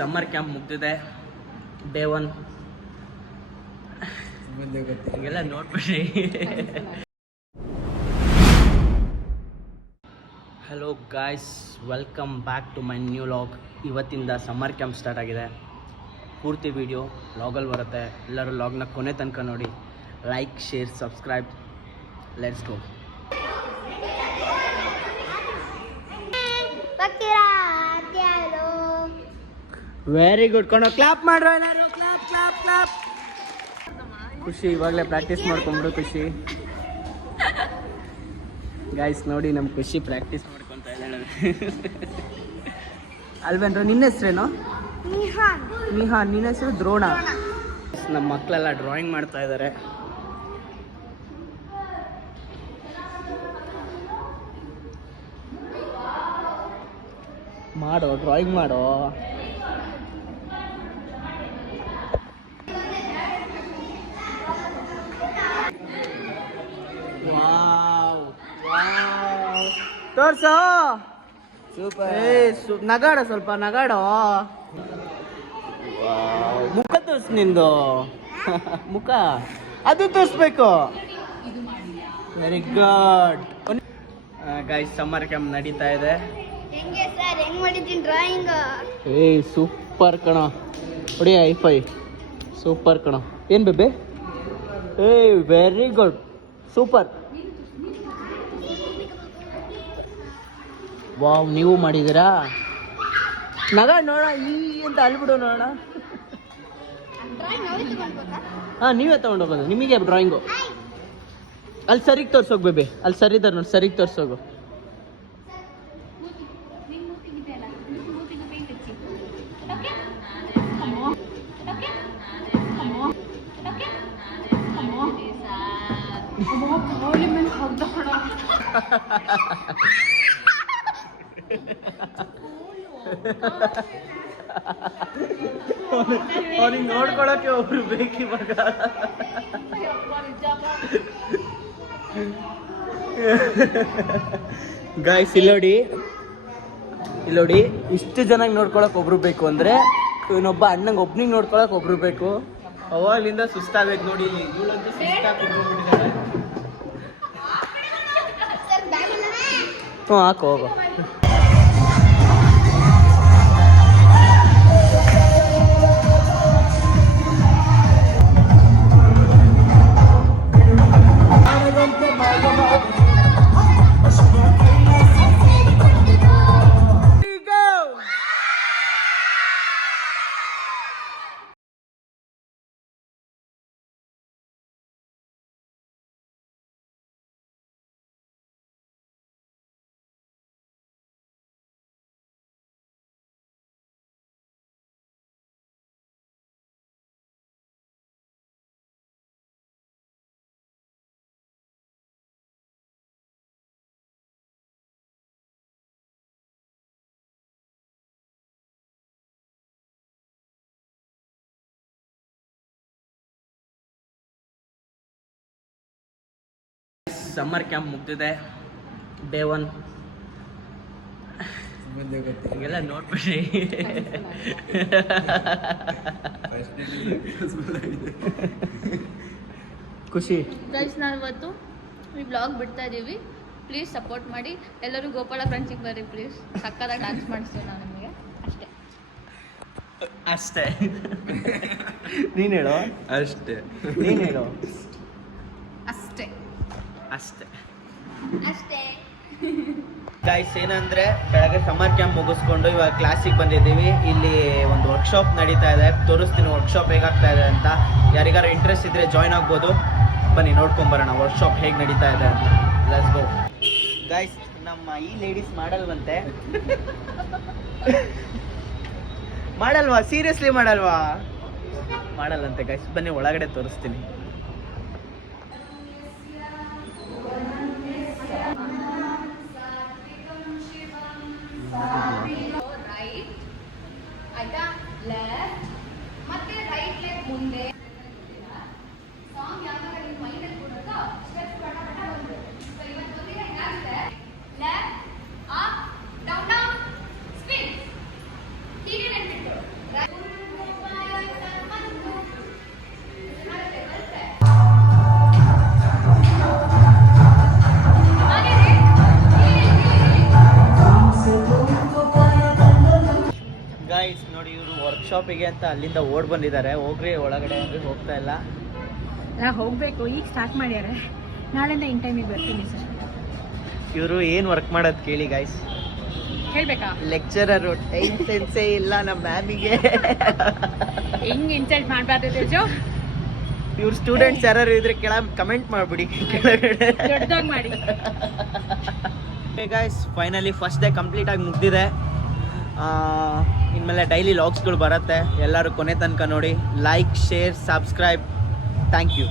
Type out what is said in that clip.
Summer camp ಮುಗ್ದಿದೆ. Day 1 ಎಲ್ಲ ನೋಡ್ಬಿಡಿ. Hello guys, welcome back to my new vlog. ಇವತ್ತಿಂದ ಸಮ್ಮರ್ ಕ್ಯಾಂಪ್ ಸ್ಟಾರ್ಟ್ ಆಗಿದೆ. ಪೂರ್ತಿ ವಿಡಿಯೋ ಲಾಗಲ್ಲಿ ಬರುತ್ತೆ. ಎಲ್ಲರೂ ಲಾಗ್ನ ಕೊನೆ ತನಕ ನೋಡಿ. Like, share, subscribe. Let's go. Very good ಕಣೋ, ಕ್ಲಾಪ್ ಮಾಡ್ರೋ ಎಲ್ಲರೂ. Clap clap clap. ಖುಷಿ ಇವಾಗಲೇ ಪ್ರಾಕ್ಟೀಸ್ ಮಾಡ್ಕೊಂಬಿಡು. ಖುಷಿ ಗಾಯ್ಸ್ ನೋಡಿ, ನಮ್ಮ ಖುಷಿ ಪ್ರಾಕ್ಟೀಸ್ ಮಾಡ್ಕೊತಾ ಇದ್ದಾಳೆ ಅಲ್ವೇನ್ರು? ನಿನ್ನ ಹೆಸ್ರೇನು? ನಿಹಾನ್. ನಿನ್ನ ಹೆಸರು ದ್ರೋಣ. ನಮ್ಮ ಮಕ್ಕಳೆಲ್ಲ ಡ್ರಾಯಿಂಗ್ ಮಾಡ್ತಾ ಇದ್ದಾರೆ. ಮಾಡೋ, ಡ್ರಾಯಿಂಗ್ ಮಾಡೋ. ತೋರ್ಸೋ. ಸೂಪರ್. ನಗಾಡೋ, ಸ್ವಲ್ಪ ನಗಾಡೋ. ಮುಖ ತೋರ್ಸ್ ನಿಂದು. ಮುಖ ಅದು ತೋರಿಸ್ಬೇಕು. Very good guys, summer camp ನಡೀತಾ ಇದೆ. ಸೂಪರ್ ಕಣೋ. ಹೊಡಿ ಐಫೈ. ಸೂಪರ್ ಕಣೋ. ಏನು baby? Very good, super. Wow, ನೀವು ಮಾಡಿದ್ದೀರಾ? ನಗಾಡ್ ನೋಡ ಈ ಅಂತ ಅಲ್ಬಿಡು ನೋಡೋಣ. ಹಾಂ, ನೀವೇ ತೊಗೊಂಡೋಗೋದು. ನಿಮಗೆ ಡ್ರಾಯಿಂಗು ಅಲ್ಲಿ ಸರಿಗೆ ತೋರ್ಸೋಗಿ ಬೇಬಿ. ಅಲ್ಲಿ ಸರಿದಾರೆ ನೋಡಿ, ಸರಿಗೆ ತೋರ್ಸೋಗು. ಅವನಿಗೆ ನೋಡ್ಕೊಳಕ್ಕೆ ಒಬ್ರು ಬೇಕಿವಾಗ. ಗಾಯ್ಸ್ ಇಲ್ಲೋಡಿ, ಇಷ್ಟು ಜನಕ್ಕೆ ನೋಡ್ಕೊಳಕ್ ಒಬ್ರು ಬೇಕು ಅಂದ್ರೆ ಇವನೊಬ್ಬ ಅಣ್ಣಂಗೆ ಒಬ್ನಿಗೆ ನೋಡ್ಕೊಳಕ್ ಒಬ್ರು ಬೇಕು. ಅವಾಗ್ಲಿಂದ ಸುಸ್ತಾಗೈತೆ ನೋಡಿ. ಇವಳಂತೂ ಸುಸ್ತಾಗ್ಬಿಟ್ಟಿದ್ದಾಳೆ. ಹ್ಞೂ, ಹಾಕು ಹೋಗು. ಸಮ್ಮರ್ ಕ್ಯಾಂಪ್ ಮುಗ್ದಿದೆ. ಡೇ 1 ಎಲ್ಲ ನೋಡ್ಬಿಡಿ. ಖುಷಿ ಗೈಸ್, ನಾವು ಇವತ್ತು ಈ ಬ್ಲಾಗ್ ಬಿಡ್ತಾ ಇದ್ದೀವಿ. ಪ್ಲೀಸ್ ಸಪೋರ್ಟ್ ಮಾಡಿ. ಎಲ್ಲರೂ ಗೋಪಾಲ ಫ್ರೆಂಡ್ಸಿಗೆ ಬರ್ರಿ ಪ್ಲೀಸ್. ಸಕ್ಕತ್ತಾಗಿ ಡಾನ್ಸ್ ಮಾಡಿಸ್ತೀವಿ ನಾವು ನಿಮಗೆ. ಅಷ್ಟೇ. ನೀನು ಹೇಳೋ. ಅಷ್ಟೇ. ನೀನು ಹೇಳೋ. ಅಷ್ಟೇ. ಗಾಯ್ಸ್, ಏನಂದ್ರೆ ಬೆಳಗ್ಗೆ ಸಮ್ಮರ್ ಕ್ಯಾಂಪ್ ಮುಗಿಸ್ಕೊಂಡು ಇವಾಗ ಕ್ಲಾಸಿಗೆ ಬಂದಿದ್ದೀವಿ. ಇಲ್ಲಿ ಒಂದು ವರ್ಕ್ಶಾಪ್ ನಡೀತಾ ಇದೆ. ತೋರಿಸ್ತೀನಿ ವರ್ಕ್ಶಾಪ್ ಹೇಗಾಗ್ತಾ ಇದೆ ಅಂತ. ಯಾರಿಗಾರು ಇಂಟ್ರೆಸ್ಟ್ ಇದ್ರೆ ಜಾಯ್ನ್ ಆಗ್ಬೋದು. ಬನ್ನಿ ನೋಡ್ಕೊಂಬರೋಣ ವರ್ಕ್ಶಾಪ್ ಹೇಗೆ ನಡೀತಾ ಇದೆ ಅಂತ. Let's go. ಗಾಯ್ಸ್, ನಮ್ಮ ಈ ಲೇಡೀಸ್ ಮಾಡಲ್ವಂತೆ. ಮಾಡಲ್ವಾ? ಸೀರಿಯಸ್ಲಿ ಮಾಡಲ್ವಾ? ಮಾಡಲ್ಲಂತೆ ಗಾಯ್ಸ್. ಬನ್ನಿ ಒಳಗಡೆ ತೋರಿಸ್ತೀನಿ. ರೈಟ್ ಆಯ್ತಾ, ಲೆಫ್ಟ್ ಮತ್ತೆ ರೈಟ್ ಲೆಗ್ ಮುಂದೆ. ಸಾಂಗ್ ಯಾವಾಗ ನಿಮ್ಮ ಮೈಂಡಲ್ಲಿ ಕೊಡುತ್ತೋ ಸ್ಟೆಪ್ಸ್ ಪಟ ಬಂದು. ಸೊ ಇವತ್ತು ಗೊತ್ತಿಲ್ಲ ಹಿಂಗಾಗುತ್ತೆ. Left up down down spin. ಹೀಗೆ ನೆನ್ಪಿಟ್ಟು ವರ್ಕ್ಶಾಪಿಗೆ ಅಂತ ಅಲ್ಲಿಂದ ಓಡ್ ಬಂದಿದ್ದಾರೆ. ಹೋಗ್ರಿ ಒಳಗಡೆ ಅಂದ್ರೆ ಹೋಗ್ತಾ ಇಲ್ಲ. ನಾ ಹೋಗಬೇಕು, ಈಗ ಸ್ಟಾರ್ಟ್ ಮಾಡ್ಯಾರೆ. ನಾಳೆಯಿಂದ ಇನ್ ಟೈಮಿಗೆ ಬರ್ತೀನಿ ಸರ್. ಇವರು ಏನು ವರ್ಕ್ ಮಾಡೋದು ಕೇಳಿ ಗೈಸ್. ಹೇಳ್ಬೇಕಾ? ಲೆಕ್ಚರರು ಟೈಮ್ ಸೆನ್ಸೇ ಇಲ್ಲ ನಮ್ಮ ಮ್ಯಾಮಿಗೆ. ಹಿಂಗೆ ಇನ್ಸಲ್ಟ್ ಮಾಡಬಾರ್ದು ತೇಜು. ಇವ್ರ ಸ್ಟೂಡೆಂಟ್ಸ್ ಯಾರು ಇದ್ರೆ ಕಮೆಂಟ್ ಮಾಡ್ಬಿಡಿ ಕೆಳಗಡೆ. ದೊಡ್ಡದಾಗಿ ಮಾಡಿ. Guys finally first day complete ಆಗಿ ಮುಗ್ದಿದೆ. ಇನ್ಮೇಲೆ ಡೈಲಿ ಲಾಗ್ಸ್ಗಳು ಬರುತ್ತೆ. ಎಲ್ಲರೂ ಕೊನೆ ತನಕ ನೋಡಿ. Like, share, subscribe. Thank you.